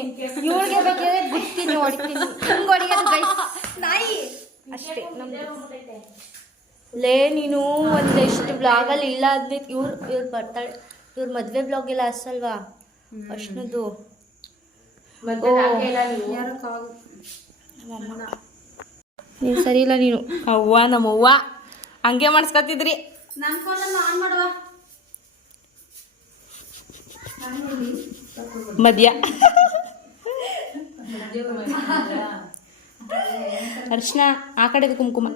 ಇವ್ರಿಗೆ ಬೇಕಿದ್ರೆ ಗುಡ್ತೀನಿ, ಹೊಡಿತೀನಿ. ಹಿಂಗ್ ಹೊಡಿಯೋದು ಗೈಸ್, ನಾಯಿ ಅಷ್ಟೇ. ಲೇ ನೀನು ಒಂದೆಷ್ಟು ಬ್ಲಾಗಲ್ಲಿ ಇಲ್ಲ ಅಂದ್ವಿ. ಇವ್ರು ಬರ್ತಾಳೆ. ಇವ್ರ ಮದ್ವೆ ಬ್ಲಾಗ್ ಎಲ್ಲ ಅಷ್ಟಲ್ವಾ ಅಷ್ಟನದು. ನೀನು ಸರಿ ಇಲ್ಲ ನೀನು. ಅವ್ವ ನಮ್ಮವ್ವ ಹಂಗೆ ಮಾಡಿಸ್ಕೊತಿದ್ರಿ. ನನ್ನ ಫೋನನ್ನು ಆನ್ ಮಾಡುವ. ಮದ್ಯ ಅರ್ಶಿನ ಆ ಕಡೆದು ಕುಂಕುಮ.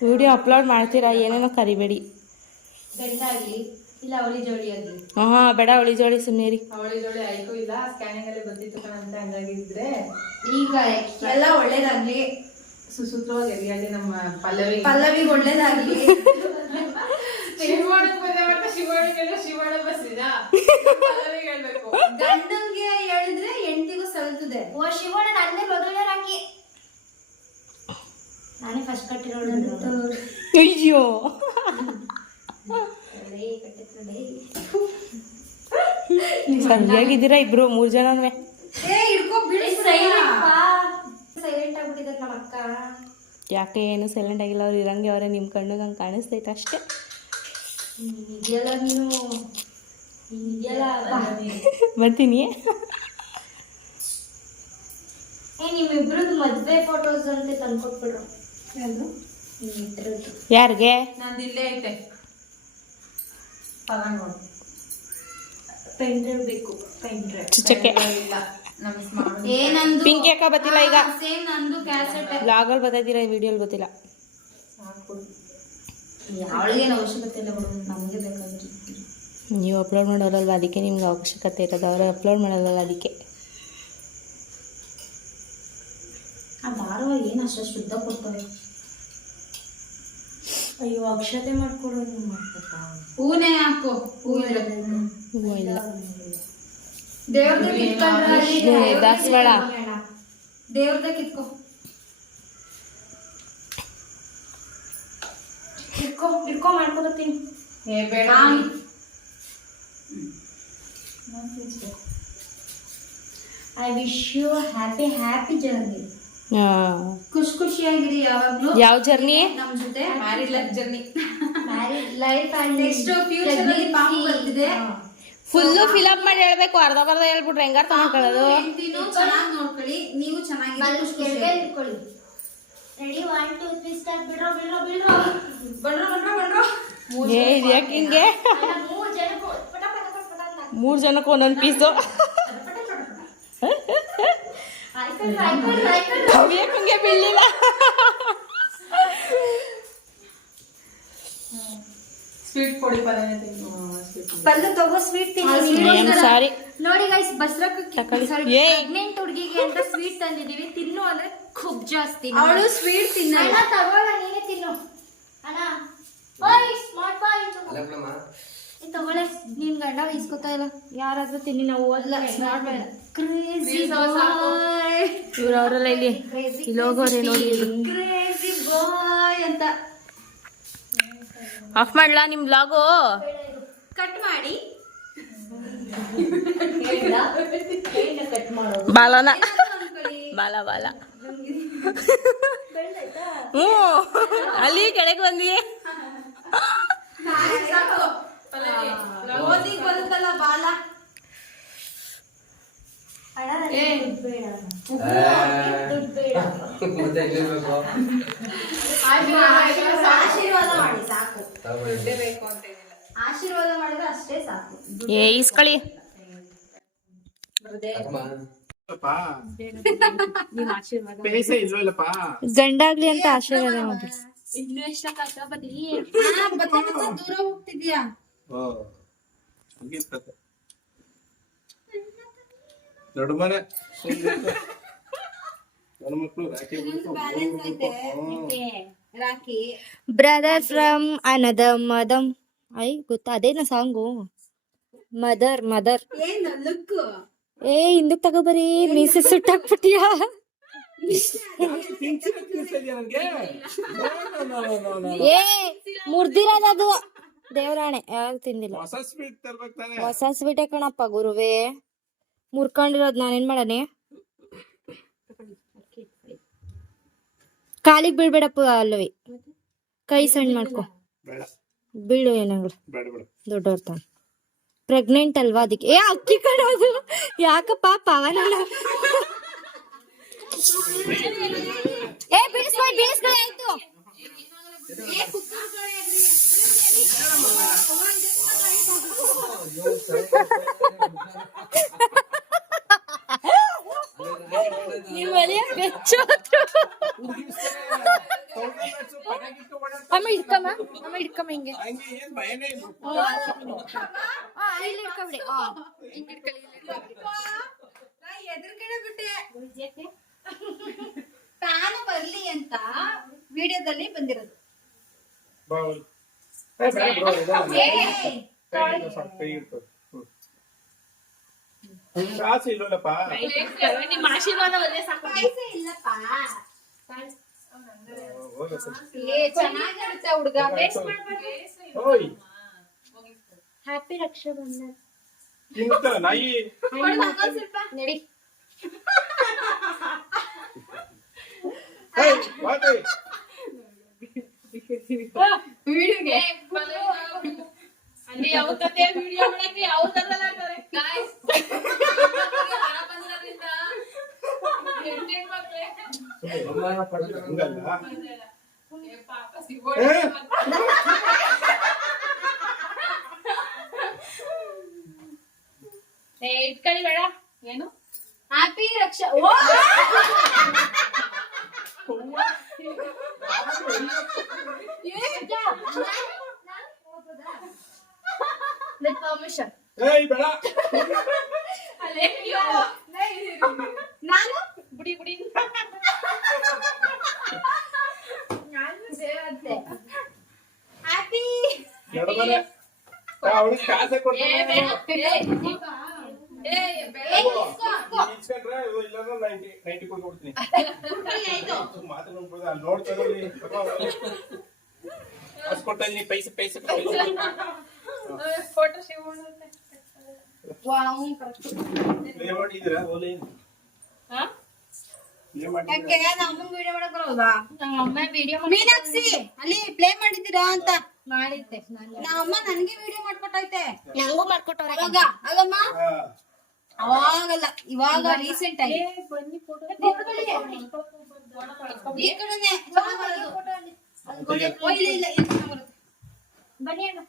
ವಿಡಿಯೋ ಅಪ್ಲೋಡ್ ಮಾಡ್ತೀರಾ, ಏನೇನೋ ಕರಿಬೇಡಿ. ಇಲ್ಲ ಅವಳಿ ಜೋಡಿ ಆಗಲಿ. ಹಾ ಬೇಡ ಅವಳಿ ಜೋಡಿ ಸುಮ್ಮನೆ. ಅವಳಿ ಜೋಳಿ ಆಯ್ತು ಇಲ್ಲ, ಸ್ಕ್ಯಾನಿಂಗ್ ಅಲ್ಲಿ ಬಂದಿತ್ತು ಕಣಂತ ಹಂಗಾಗಿದ್ರೆ ಈಗ ಎಲ್ಲ ಒಳ್ಳೇದಾಗ್ಲಿ, ಸುಸೂತ್ರವಾಗಿ ಎಲ್ಲಿ ನಮ್ಮ ಪಲ್ಲವಿಗೆ ಒಳ್ಳೇದಾಗ್ಲಿ. ಶಿವಣ್ಣ ಬಸ್ಸಿನ ಪಲ್ಲವಿಗೆ ಹೇಳ್ಬೇಕು. ಗಂಡಂಗೆ ಹೇಳಿದ್ರೆ ಹೆಂಡತಿಗೂ ಸಲ್ತದೆ. ಓ ಶಿವಣ್ಣ ನನ್ನೇ ಮೊದಲನೇ ರಾಕಿ, ನಾನೇ ಫಸ್ಟ್ ಕಟ್ಟಿರೋದು. ಅಯ್ಯೋ ಸರಿಯಾಗಿದ್ದೀರಾ ಇಬ್ರು 3 ಜನವೇ. ಸೈಲೆಂಟ್ ಆಗ್ಬಿಟ್ಟಿದ್ದಾರೆ ನಮ್ಮ ಅಕ್ಕ. ಯಾಕೆ ಏನು ಸೈಲೆಂಟ್ ಆಗಿಲ್ಲ, ಅವ್ರು ಇರಂಗೆ ಅವರೇ. ನಿಮ್ಮ ಕಣ್ಣು ನಂಗೆ ಕಾಣಿಸ್ತೈತೆ ಅಷ್ಟೇ. ಇದೆಯಲ್ಲ ನೀನು ಇದೆಯಲ್ಲ ಬರ್ತೀನಿ. ನಿಮ್ಮಿಬ್ರದ್ದು ಮದ್ವೆ ಫೋಟೋಸ್ ಅಂತ ತಂದ್ಕೊಟ್ಬಿಡ್ರು. ಯಾರಿಗೆ? ನಂದು ಇಲ್ಲೇ ಐತೆ, ತಗೊಂಡು ಪೆನ್ ಡ್ರೈವ್ ಬೇಕು. ಪೆನ್ ಡ್ರೈವ್ ಚುಚ್ಚಕ್ಕೆ ಇಲ್ಲ ನಮ್ಮ ಸ್ಮಾರ್ಟ್ ಏನಂದು ಪಿಂಕಿ ಅಕ್ಕ ಬತ್ತಿಲ್ಲ ಈಗ. ಸೇಮ್ ನಂದು ಕ್ಯಾಸೆಟ್. ಬ್ಲಾಗಲ್ಲಿ ಬತ್ತೈತೀರಾ, ವಿಡಿಯೋಲಿ ಗೊತ್ತಿಲ್ಲ. ಅವಳಿಗೇನು ಅವಶ್ಯಕತೆ ಇಲ್ಲ ಬಿಡು, ನಮಗೆ ಬೇಕಾದ್ರೆ. ನೀವು ಅಪ್ಲೋಡ್ ಮಾಡೋರಲ್ವ, ಅದಕ್ಕೆ ನಿಮ್ಗೆ ಅವಶ್ಯಕತೆ ಇರೋದು. ಅವರು ಅಪ್ಲೋಡ್ ಮಾಡೋದಲ್ಲ ಅದಕ್ಕೆ. ಆ ದಾರವ ಏನು ಅಷ್ಟು ಉದ್ದ ಕೊಡ್ತಾರೆ. ಅಯ್ಯೋ ಅಕ್ಷತೆ ಮಾಡ್ಕೊಡು. ನೀವು ಮಾಡ್ಬೇಕಾ? ಹೂನೇ ಹಾಕು. ಹೂ ಇಲ್ಲ ದೇವ್ರದ್ದು ಕಿತ್ಕೊಂಡ್ರೆ ದಾಸವಾಳ. ದೇವ್ರದ್ದೇ ಕಿತ್ಕೊ. ಇಟ್ಕೊ ಮಾಡ್ಕೊಬತ್ತೀನಿ. ಬೇಡ I wish you happy journey. ಖುಷಿಯಾಗಿರಿ ಯಾವಾಗ್ಲೂ. ಯಾವ ಜರ್ನಿ? ನಮ್ ಜೊತೆ married life journey. Married life and next future ಅಲ್ಲಿ ಪಾಪು ಬರ್ತಿದೆ. ಫುಲ್ಲು ಫಿಲಪ್ ಮಾಡಿ ಹೇಳ್ಬೇಕು, ಅರ್ಧ ಹೇಳ್ಬಿಟ್ರೆ ಹೆಂಗಾರ ತಗೊಳ್ಕೊಳ್ಳೋದು. ಹೆಂಡತಿನೂ ಚೆನ್ನಾಗಿ ನೋಡ್ಕೊಳ್ಳಿ, ನೀವು ಚೆನ್ನಾಗಿ ಇಟ್ಕೊಳ್ಳಿ. Ready 1 2 3 start. ಬಿಡ್ರೋ ಏ ಯಾಕೆ ಹಿಂಗೆ? 3 ಜನಕ್ಕೆ ಒಂದೊಂದು ಪೀಸು. ಕವಿಯಕ್ಕೆ ಹಿಂಗೆ ಬೀಳಿಲ್ಲ. ಸ್ವೀಟ್ ಪೊಡಿ ಪಲ್ಯ ಪಲ್ಲು ತಗೋ, ಸ್ವೀಟ್ ತಿನ್ನಿ. ಸಾರಿ ನೋಡಿ ಗೈಸ್, ಬಸ್ರಕ್ಕೆ ತಕೊಳ್ಳಿ. ಪ್ರೆಗ್ನೆಂಟ್ ಹುಡುಗಿಗೆ ಅಂತ ಸ್ವೀಟ್ ತಂದಿದೀವಿ. ತಿನ್ನು ಅಂದ್ರೆ ಖುಬ್ ಜಾಸ್ತಿ. ಅವಳು ಸ್ವೀಟ್ ತಿನ್ನ. ಅಣ್ಣ ತಗೋಣ, ನೀನೇ ತಿನ್ನು ಅಣ್ಣ. ಓಯ್ ಸ್ಮಾರ್ಟ್ ಬಾಯ್ ತಗೊಳ್ಳೆ. ನೀನ್ ಗಂಡ ಇಸ್ಕೊತಾ ಇಲ್ಲ, ಯಾರಾದ್ರೂ ತಿನ್ನಿ. ನಾವು ಓದ್ಲ ಸ್ಮಾರ್ಟ್ ಬಾಯ್. ಕ್ರೇಜಿ ಬಾಯ್. ಇವ್ರು ಅವರೆಲ್ಲ ಇಲ್ಲಿ ಇಲ್ಲಿ ಹೋಗೋರೆ ನೋಡಿ. ಕ್ರೇಜಿ ಬಾಯ್ ಅಂತ ಆಫ್ ಮಾಡ್ಲಾ ನಿಮ್ ಬ್ಲಾಗು? ಕಟ್ ಮಾಡಿ. ಬಾಲನ ಬಾಲ ಹ್ಞೂ ಅಲ್ಲಿ ಕೆಳಗೆ ಬಂದಿ. ಸಾಕು. ಓದಿಗ್ ಬರುತ್ತಲ್ಲ ಬಾಲ. ಆಶೀರ್ವಾದ ಮಾಡಿ ಸಾಕು. ಆಶೀರ್ವಾದ ಮಾಡಿದ್ರೆ ಅಷ್ಟೇ ಸಾಕು. ಏ ಇಸ್ಕಳಿ. ಗಂಡಾಗ್ಲಿ ಅಂತ ಆಶೀರ್ವಾದ ಮಾಡಿ. ದೂರ ಹೋಗ್ತಿದ್ಯಾ? ದೊಡ್ಡ ಮನೆ Rakhi brother from another madam. ಐ ಗೊತ್ತಾ ಅದೇನ ಸಾಂಗು? ಮದರ್ ಏನು ಲುಕ್? ಏ ಹಿಂದಕ್ ತಗೋಬರಿ, ಮೀಸೆ ಸುಟ್ಟಾಕ್ಬಿಟ್ಟಿಯಾ? ಏ ಮುರ್ದಿರೋದದು ದೇವ್ರಾಣೆ, ಯಾರು ತಿಂದಿಲ್ಲ. ಹೊಸ ಸ್ವೀಟೇ ಕಣಪ್ಪ ಗುರುವೇ, ಮುರ್ಕೊಂಡಿರೋದು. ನಾನೇನ್ ಮಾಡನೆ? ಕಾಲಿಗೆ ಬೀಳ್ಬೇಡಪ್ಪ ಅಲ್ಲವಿ. ಕೈ ಸಣ್ಣ ಮಾಡ್ಕೊ, ಬೇಡ ಬೀಳು ಏನಾಗಲ್ಲ, ಬೇಡ ಬೇಡ. ದೊಡ್ಡವ್ರ ತಾನೆ. ಪ್ರೆಗ್ನೆಂಟ್ ಅಲ್ವಾ ಅದಕ್ಕೆ. ಏ ಅಕ್ಕಿ ಕಣೋದು ಯಾಕಪ್ಪ ಪವನಲ್ಲ. ಏ ಬೀಳಿಸ್ಕೊಳ್ಳಿ ಬೀಳಿಸ್ಕೊಳ್ಳಿ ಆಯ್ತು. ನೀವು ಅಮ್ಮ ಹಿಡ್ಕಮ್ಮ, ಅಮ್ಮ ಹಿಡ್ಕಮ್ಮ ಹಿಂಗೆ. ಹಂಗೆ ಏನ್ ಭಯನೇ ಇಲ್ಲ. ಇಲ್ಲಿ ಹಿಡ್ಕೊಬಿಡಿ. ಹಿಂಗೆ ಹಿಡ್ಕೊಳ್ಳಿ, ಎದುರುಗಡೆ ಬಿಟ್ಟೆ ತಾನು ಬರ್ಲಿ ಅಂತ ವಿಡಿಯೋದಲ್ಲಿ ಬಂದಿರೋದು. ಬಾ ಹೋಗ್ಲಿ. ಏ, ಬೇಡ bro, ಇದಲ್ಲ. ಕೈ ಹಿಡ್ಕೊ ಸಾಕು, ಕೈ ಹಿಡ್ಕೊ. ಕಾಸು ಇಲ್ವಲ್ಲಪ್ಪ. ನಿಮ್ಮ ಆಶೀರ್ವಾದ ಒಳ್ಳೆ ಸಾಕು. ಹೋಗು ಸರಿ. ಚೆನ್ನಾಗಿರುತ್ತೆ ಹುಡುಗ. ಓಯ್ ಹ್ಯಾಪಿ ರಕ್ಷಾ ಬಂಧನ. ತಿಂತ ನಾಯಿ. ನಡಿ. ಏಯ್, ಬಾತು. ಅಲ್ಲಿ ಯಾವ ಕತೆ ವಿಡಿಯೋ ಮಾಡಕ್ಕೆ ಯಾವ ತರಲ್ಲ ಹಂಗಲ್ಲ. ಇಟ್ಕೊಳ್ಳಿ ಬೇಡ. ಏನು ಹ್ಯಾಪಿ ರಕ್ಷಾ. With permission. ಏಯ್ ಬೇಡ. ಅಲ್ಲೇ ನಾನು ಬುಡಿ ಬುಡಿ ಹ್ಯಾಪಿ ಎಡಬಲ. ಅವಳಿಗೆ ಕಾಸೆ ಕೊಡ್ತೀನಿ. ಇಸ್ಕೊಂಡ್ರೆ ಇಲ್ಲಾಂದ್ರೆ 90 ಕೊಡ್ತೀನಿ. ಮಾತಾಡ್ಬೋದು ಅಲ್ಲಿ ನೋಡ್ತಾರೆ. ಕಾಸು ಕೊಡ್ತಾ ಇದೀನಿ, ಪೈಸೆ ಪೈಸೆ ಫೋಟೋ ಸೇವ್ ಪ್ಲೇ ಮಾಡಿದ್ದೀರಾ ಓಲಿ? ಹಾ ಪ್ಲೇ ಮಾಡಿದ್ದೀರಾ? ಯಾಕೆ ನಮ್ಮ ವಿಡಿಯೋ ಮಾಡಕ್ ಬರೋದಾ? ನಮ್ಮ ಅಮ್ಮ ವಿಡಿಯೋ ಮೀನಾಕ್ಷಿ ಅಲ್ಲಿ ಪ್ಲೇ ಮಾಡಿದ್ದೀರಾ ಅಂತ ಮಾಡಿದ್ದೆ. ನಮ್ಮಮ್ಮ ನನ್ಗೆ ವಿಡಿಯೋ ಮಾಡ್ಕೊಟ್ಟೈತೆ. ನಂಗೂ ಮಾಡ್ಕೊಟ್ಟವ್ರೆ. ಅವಾಗ ಅಲ್ಲಮ್ಮ ಹಾ. ಅವಾಗಲ್ಲ, ಇವಾಗ ರೀಸೆಂಟ್ ಆಗಿ ಈ ಕಡೆನೆ ಚೆನ್ನಾಗ್ ಬರೋದು. ಓ, ಇಲ್ಲ ಇಲ್ಲ ಇದು ಚೆನ್ನಾಗ್ ಬರುತ್ತೆ. ಬನ್ನಿ ಅಣ್ಣ.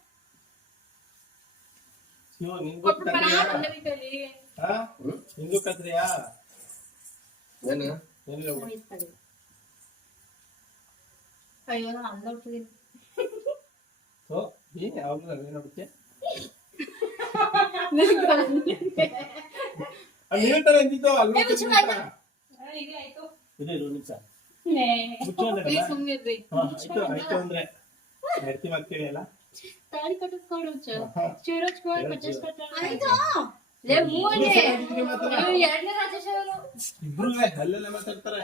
ಶಿವ, ನಿಂಗೂ ಕತ್ರಿಯಾ? ಹಾ? ನಿಂಗೂ ಕತ್ರಿಯಾ? ಎಲ್ಲಿ ಹೋಗು? ಅಯ್ಯೋ ನಾನು ಅಲ್ಲಿ ನೋಡ್ತಿದ್ದೀನಿ. ಓ, ಏನ್ ಯಾವಾಗ್ಲೂ ಅಲ್ಲೇ ನೋಡುತ್ತೆ? ಅಲ್ಲಿ ಹೇಳ್ತಾರೆ ಅಂತಿದ್ದು, ಅಲ್ಲಿ ನೋಡ್ತಿದ್ದೀನಿ ಅಂತ. ಇದೆ, ಇರು, ಒಂದ್ ನಿಮಿಷ. ಮುಚ್ಚು ಅಂದ್ರಲ್ಲ? ಹಾ, ಆಯ್ತು ಅಂದ್ರೆ ನಡ್ತೀವಿ ಅಂತೇಳಿ ಅಲ್ಲ? ತಾಳಿ ಕಟ್ಟಿಸ್ಕೊಂಡು ಚಿರೋಚ್ಕೊಂಡು ಪಚ್ಚಸ್ಕೊಟ್ಟ. ಆಯ್ತು. ಎರಡನೇ ರಾಜೇಶ್ ಅವರು. ಇಬ್ರು ಅಲ್ಲೆಲ್ಲ ಮಾತಾಡ್ತಾರೆ.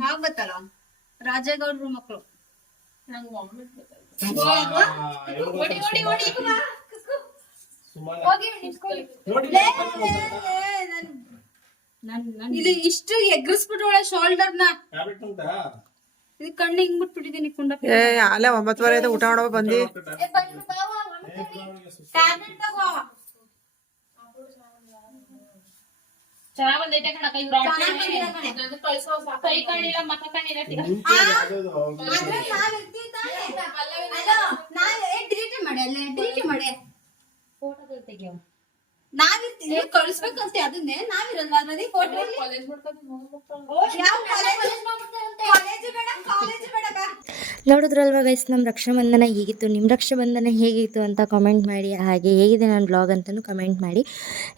ನಾವ್ ಗೊತ್ತಲ್ಲ ರಾಜೇಗೌಡ್ರು ಮಕ್ಕಳು. ನಂಗೆ ಒಮ್ಮೆ ಸುಮಾರು ಹೋಗಿ ನಿಂತ್ಕೊಳ್ಳಿ. ನೋಡಿ ಇಲ್ಲಿ ಇಷ್ಟು ಎಗ್ರಿಸ್ಬಿಟ್ಟು ಶೋಲ್ಡರ್ನ ಟ್ಯಾಬ್ಲೆಟ್ ಉಂಟಾ? ಇದು ಕಣ್ಣು ಹಿಂಗ್ ಬಿಟ್ಬಿಟ್ಟಿದೀನಿ ಕುಂಡ. ಅಲ್ಲೇ 9:30 ಆಯ್ತು, ಊಟ ಮಾಡೋ ಬಂದಿ. ಟ್ಯಾಬ್ಲೆಟ್ ತಗೋ. ಚೆನ್ನಾಗ್ ಬಂದೈತೆ ಕಣಕ್ಕ. ಇವ್ರು ಕಳ್ಸೋ ಕೈ ಕಾಣಿಲ್ಲ, ಮಕ್ಕ ಕಾಣಿಲ್ಲ. ಆದ್ರೆ ನಾವ್ ಇರ್ತೀವಿ ತಾನೇ. ಅಲೋ, ಡಿಲೀಟ್ ಮಾಡಿ, ಅಲ್ಲೇ ಡಿಲೀಟ್ ಮಾಡಿ. ಫೋಟೋದಲ್ಲಿ ತೆಗಿಯೋ. ನಾವಿರ್ತೀವಿ, ನೀವು ಕಳಿಸ್ಬೇಕಂತೆ ಅದನ್ನೇ. ನಾವಿರಲ್ವಾ ಅದ್ರಲ್ಲಿ ಫೋಟೋ? ಯಾವ ಕಾಲೇಜ್ ಬೇಡ, ಕಾಲೇಜ್ ಬೇಡ ಬಾ. ನೋಡಿದ್ರಲ್ವಾ ಗೈಸ್, ನಮ್ಮ ರಕ್ಷಾಬಂಧನ ಹೇಗಿತ್ತು, ನಿಮ್ಮ ರಕ್ಷಾಬಂಧನ ಹೇಗಿತ್ತು ಅಂತ ಕಮೆಂಟ್ ಮಾಡಿ. ಹಾಗೆ ಹೇಗಿದೆ ನನ್ನ ಬ್ಲಾಗ್ ಅಂತಲೂ ಕಮೆಂಟ್ ಮಾಡಿ.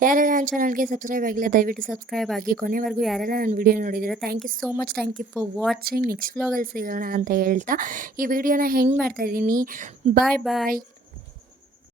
ಯಾರೆಲ್ಲ ನನ್ನ ಚಾನಲ್ಗೆ ಸಬ್ಸ್ಕ್ರೈಬ್ ಆಗಿಲ್ಲ ದಯವಿಟ್ಟು ಸಬ್ಸ್ಕ್ರೈಬ್ ಆಗಿ. ಕೊನೆವರೆಗೂ ಯಾರೆಲ್ಲ ನನ್ನ ವಿಡಿಯೋ ನೋಡಿದ್ದೀರಾ thank you so much. Thank you for watching. Next ಬ್ಲಾಗಲ್ಲಿ ಸಿಗೋಣ ಅಂತ ಹೇಳ್ತಾ ಈ ವಿಡಿಯೋನ ಹೆಂಗೆ ಮಾಡ್ತಾಯಿದ್ದೀನಿ. ಬಾಯ್ ಬಾಯ್.